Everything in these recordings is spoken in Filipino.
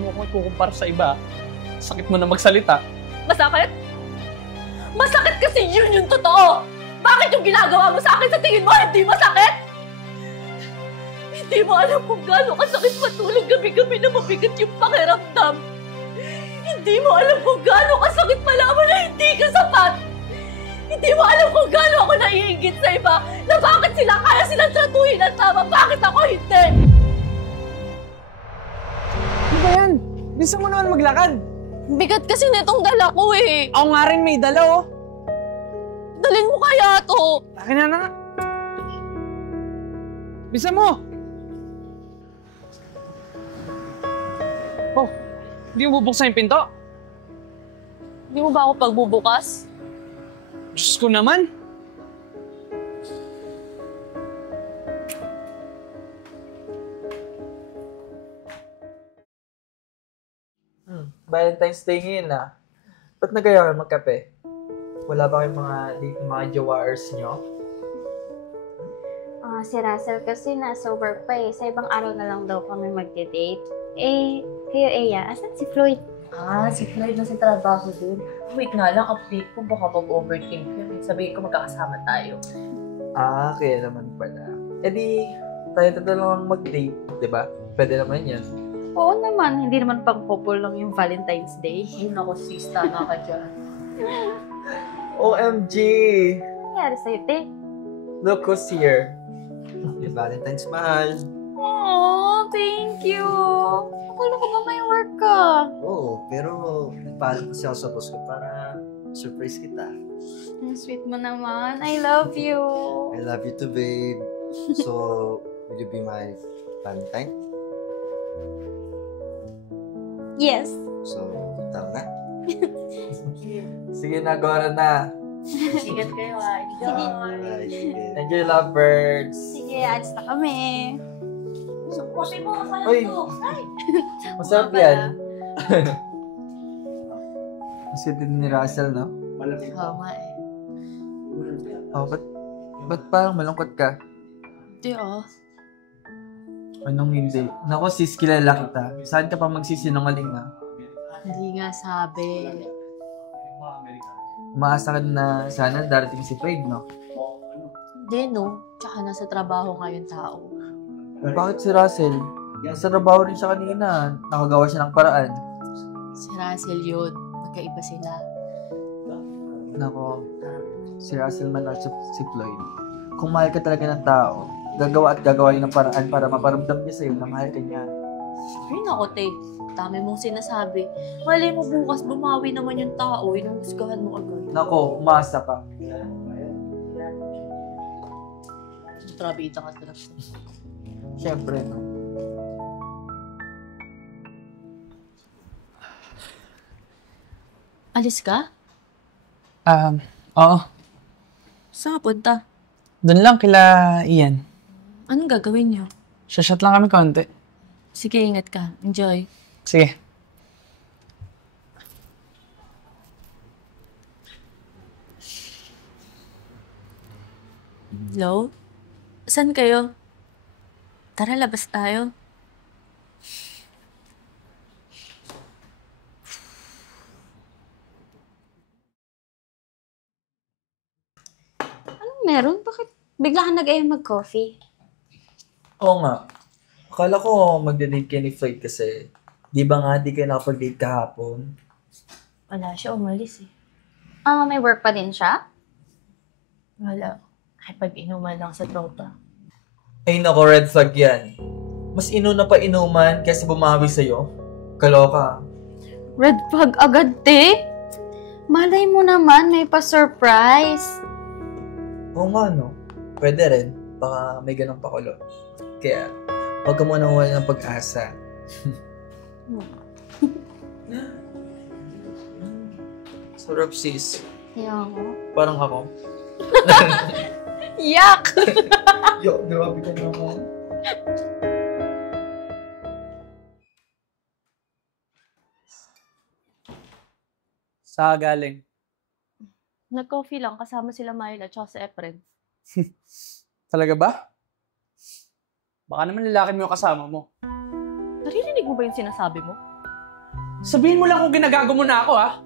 mo ko ikukumpara sa iba. Sakit mo na magsalita. Masakit? Masakit kasi yun yung totoo! Bakit yung ginagawa mo sa akin sa tingin mo hindi masakit? Hindi mo alam kung gaano kasakit matulog gabi-gabi na mabigat yung pakiramdam. Hindi mo alam kung gaano kasakit malaman na hindi ka sapat. Hindi mo alam kung gaano ako naiingit sa iba na bakit sila kaya silang tratuhin ng tama, bakit ako hindi? Ano ba yan? Bisa mo naman maglakad. Bigat kasi nitong dala ko eh. Ako nga rin may dala oh. Dalhin mo kaya to. Akin na nga. Bisa mo! Oh, hindi mo bubuksan yung pinto? Hindi mo ba ako pagbubukas? Diyos ko naman! Valentine's Day ngayon Ba't na kayo magkape? Wala ba kayong mga date ng mga jawars nyo? Si Russell kasi nasa work pa eh. Sa ibang araw na lang daw kami magde-date. Eh, kayo Eya, asan si Floyd? Si Floyd na sa trabaho dun. Wait nga lang, update ko. Baka mag-overthink yun. Sabihin ko magkakasama tayo. Kaya naman pala. E di, tayo lang mag-date, di ba? Pwede naman yan. Oo naman, hindi naman pang couple lang yung Valentine's Day. Ay, naku, sis, tama ka dyan. OMG! Ano nangyari sa'yo, te? Look who's here. Happy Valentine's, mahal. Aww, thank you! Akala ko ba may work ka? Oo, pero nagpaalam kasi ako sa boss ko para surprise kita. Ang sweet mo naman. I love you. I love you too, babe. So, will you be my Valentine? Yes. So, tama na? Sige na, Gora na. Ingat kayo, Enjoy. Ay, sige. Enjoy, lovebirds. Sige, ads na kami. Kasi mo, masaya Uy. to. Masarap yan. Kasi din ni Russell, no? Tama eh. Ba't parang malungkot ka? Hindi Anong hindi? Naku, sis, kilala kita. Saan ka pa magsisinungaling Hindi nga sabi. Umaasa ka na sana darating si Floyd, no? Hindi, no? Tsaka nasa trabaho nga yung tao. Bakit si Russell? Nasa trabaho rin siya kanina. Nakagawa siya ng paraan. Si Russell yun. Magkaiba sila. Nako, si Russell man at si Floyd. Kung mahal ka talaga ng tao, gagawa at gagawa yun ng paraan para maparamdam niya sa'yo na mahal ka niya. Ay, nako, te. Dami mong sinasabi. Malay mo bukas bumawi naman yung tao. Inuhusgahan mo agad. Nako, umasa ka. Trabita ka talaga. Siyempre, no? Alis ka? Oo. Saan ka punta? Doon lang kila Ian. Anong gagawin niyo? Shot lang kami konti. Sige, ingat ka. Enjoy. Sige. Hello? Saan kayo? Tara, labas tayo. Anong meron? Bakit bigla ka nag-ayaw mag-coffee? Oo nga. Akala ko magde-date kayo ni Floyd kasi di ba nga di kayo nakapag-date kahapon? Wala siya, umalis eh. May work pa din siya? Wala. Nakipag-inuman lang sa tropa. Ay nako, red flag yan. Mas inuna pa inuman kaysa bumawi sa'yo. Kaloka. Red flag agad, te? Malay mo naman, may pa-surprise. Oo nga, no? Pwede rin. Baka may ganang pakulo. Kaya, huwag ka muna wala ng pag-asa. Sarap, sis. Kaya ako. Parang ako. Yak! Yo, grabe ka naman. Saan ka galing? Nag-coffee lang kasama sila Myla at sa Efren. Talaga ba? Baka naman lalaki mo yung kasama mo. Naririnig mo ba yung sinasabi mo? Sabihin mo lang kung ginagago mo na ako, ha?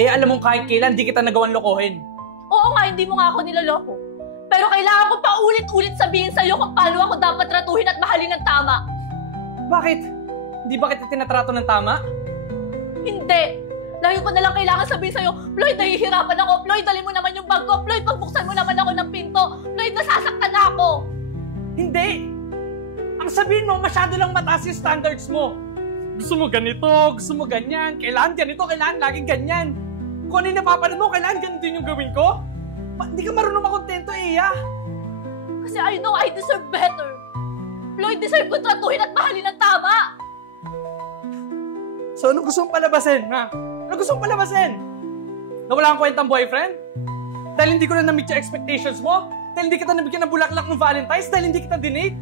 Eh, alam mong kahit kailan di kita nagawan lokohin. Oo nga, hindi mo nga ako niloloko. Pero kailangan ko pa ulit-ulit sabihin sa'yo kung paano ako dapat tratuhin at mahalin ng tama. Bakit? Hindi ba kita tinatrato ng tama? Hindi! Lagi ko na lang kailangan sabihin sa'yo, Floyd, nahihirapan ako. Floyd, dali mo naman yung bag ko. Floyd, pagbuksan mo naman ako ng pinto. Floyd, nasasaktan na ako. Hindi! Ang sabihin mo, masyado lang mataas yung standards mo. Gusto mo ganito, gusto mo ganyan, kailangan ganito, kailangan laging ganyan. Kung ano yung napapanood mo, kailangan ganito yung gawin ko? Hindi ka marunong makontento, Iya. Kasi I know I deserve better. Floyd, deserve ko tratuhin at mahalin ng tama. So, anong gusto mong palabasin, ha? Anong gusto mong palabasin? Na wala kang kwentang boyfriend? Dahil hindi ko na na-meet yung expectations mo? Dahil hindi kita nabigyan ng bulaklak ng Valentine's? Dahil hindi kita dinate?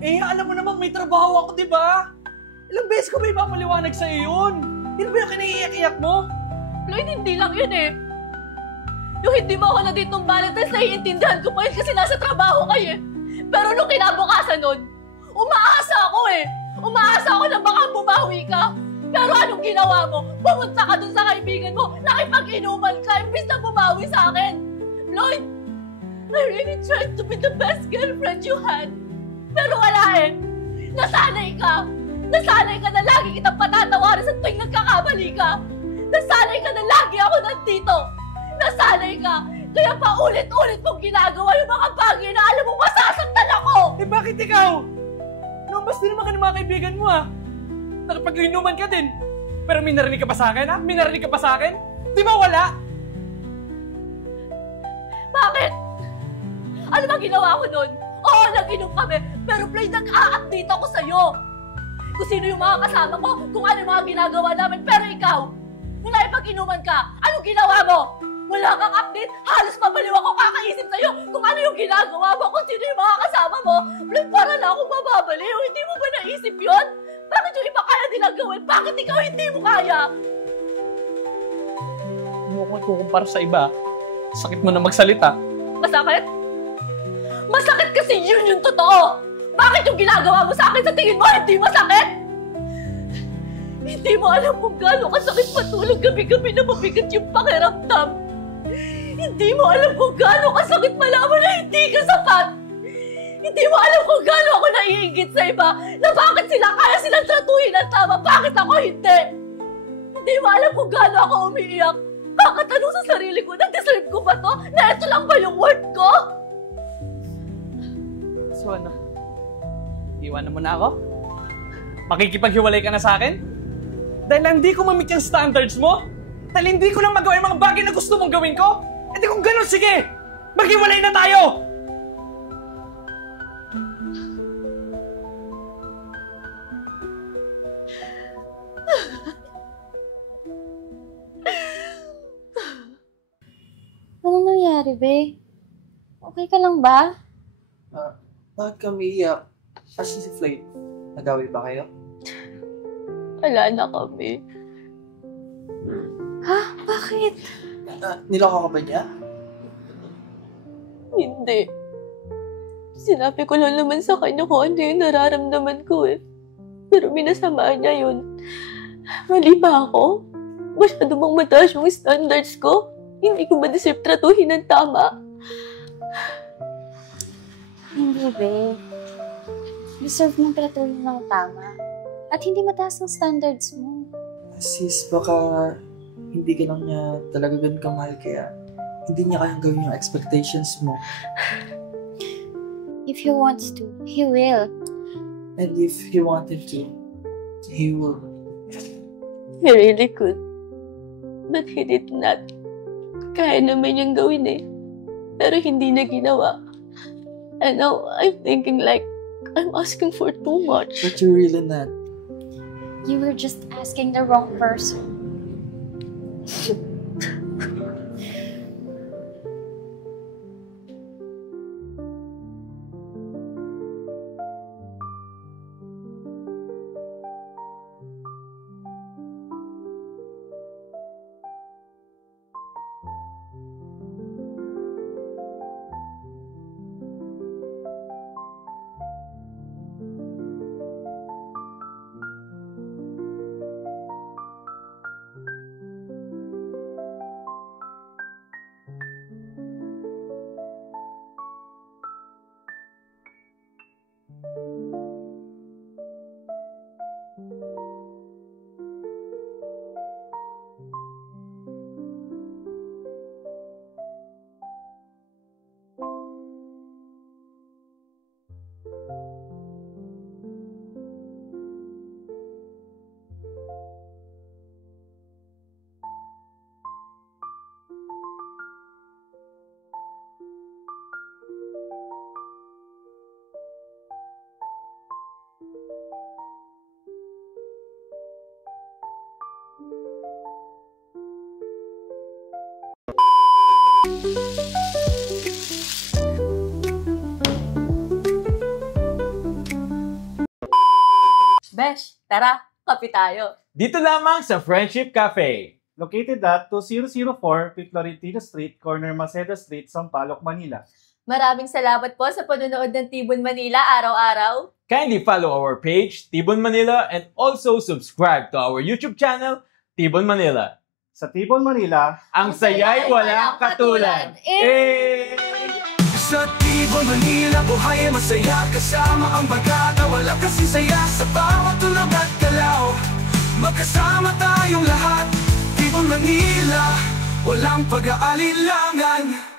Eh, alam mo naman, may trabaho ako, di ba? Ilang beses ko ba ipapaliwanag sa'yo yun? Yun ba yung kinaiiyak-iyak mo? Floyd, hindi lang yun eh. Yung hindi mo ako na dito ng Valentine's, naiintindihan ko pa yun kasi nasa trabaho kayo eh. Pero nung kinabukasan nun, umaasa ako eh. Umaasa ako na baka bumawi ka. Pero anong ginawa mo? Pumunta ka dun sa kaibigan mo, nakipag-inuman ka, imbis na bumawi sa akin. Floyd, I really tried to be the best girlfriend you had. Pero wala eh. Nasanay ka. Nasanay ka na lagi kitang patatawaran sa tuwing nagkakamali ka. Nasanay ka na lagi ako nandito. Nasanay ka. Kaya paulit-ulit mong ginagawa yung mga bagay na alam mo masasaktan ako. Eh, bakit ikaw? Numbas din naman ka ng mga kaibigan mo, ha? Nakapag-inuman ka din. Pero may narinig ka pa sa akin, ha? May narinig ka pa sa akin? Di ba wala? Bakit? Ano ba ginawa ko nun? Oo, nag-inom kami. Pero Floyd, nag-a-update ako sa'yo. Kung sino yung mga kasama ko, kung ano yung mga ginagawa namin. Pero ikaw, nung naipag-inuman ka, anong ginawa mo? Wala kang update, halos mabaliw ako kakaisip sa'yo kung ano yung ginagawa mo, kung sino yung mga kasama mo. Floyd, para na akong mababaliw. Hindi mo ba naisip yun? Bakit yung iba kaya nilang gawin? Bakit ikaw hindi mo kaya? Hindi mo akong ikukumpara sa iba. Sakit mo na magsalita. Masakit? Masakit kasi yun yung totoo! Bakit yung ginagawa mo sa akin sa tingin mo hindi masakit? Hindi mo alam kung gaano kasakit matulog gabi-gabi na mabigat yung pakiramdam. Hindi mo alam kung gaano kasakit malaman na hindi ka sapat. Hindi mo alam kung gaano ako naiingit sa iba na bakit sila kaya silang tratuhin ng tama, bakit ako hindi. Hindi mo alam kung gaano ako umiiyak. Kakatanong sa sarili ko na deserve ko ba to? Na ito lang ba yung worth ko? So ano? Iwanan mo na ako? Makikipaghiwalay ka na sa akin? Dahil hindi ko ma-meet yung standards mo? Dahil hindi ko lang magawa yung mga bagay na gusto mong gawin ko? E di kung ganun, sige! Maghiwalay na tayo! Anong nangyari, be? Okay ka lang ba? Bakit kami iiyak? Asan si Floyd? Nagawi ba kayo? Wala na kami. Ha? Bakit? Niloko ka ba niya? Hindi. Sinabi ko lang naman sa kanya kung ano yung nararamdaman ko eh. Pero minasama niya yun. Mali ba ako? Masyado bang mataas yung standards ko? Hindi ko ba deserve tratuhin ng tama? Hindi, be. Deserve mong tratuhin ng tama. At hindi mataas ang standards mo. Sis, baka hindi ka lang niya talaga ganun kamahal kaya hindi niya kayang gawin yung expectations mo. If he wants to, he will. And if he wanted to, he will. He really could. But he did not. Kaya naman niyang gawin eh. Pero hindi na ginawa. And now, I'm thinking like, I'm asking for too much. But you're really not. You were just asking the wrong person. Tara, kape tayo. Dito lamang sa Friendship Cafe. Located at 2004 Florentino Street, corner Maceda Street, Sampaloc, Manila. Maraming salamat po sa panonood ng Tibon Manila araw-araw. Kindly follow our page, Tibon Manila, and also subscribe to our YouTube channel, Tibon Manila. Sa Tibon, Manila, Ang saya'y walang katulad. Sa Tibon, Manila, buhay ay masaya. Kasama ang bagata, wala kasi saya. Sa bawat tulog at galaw, magkasama tayong lahat. Tibon, Manila, walang pag-aalilangan.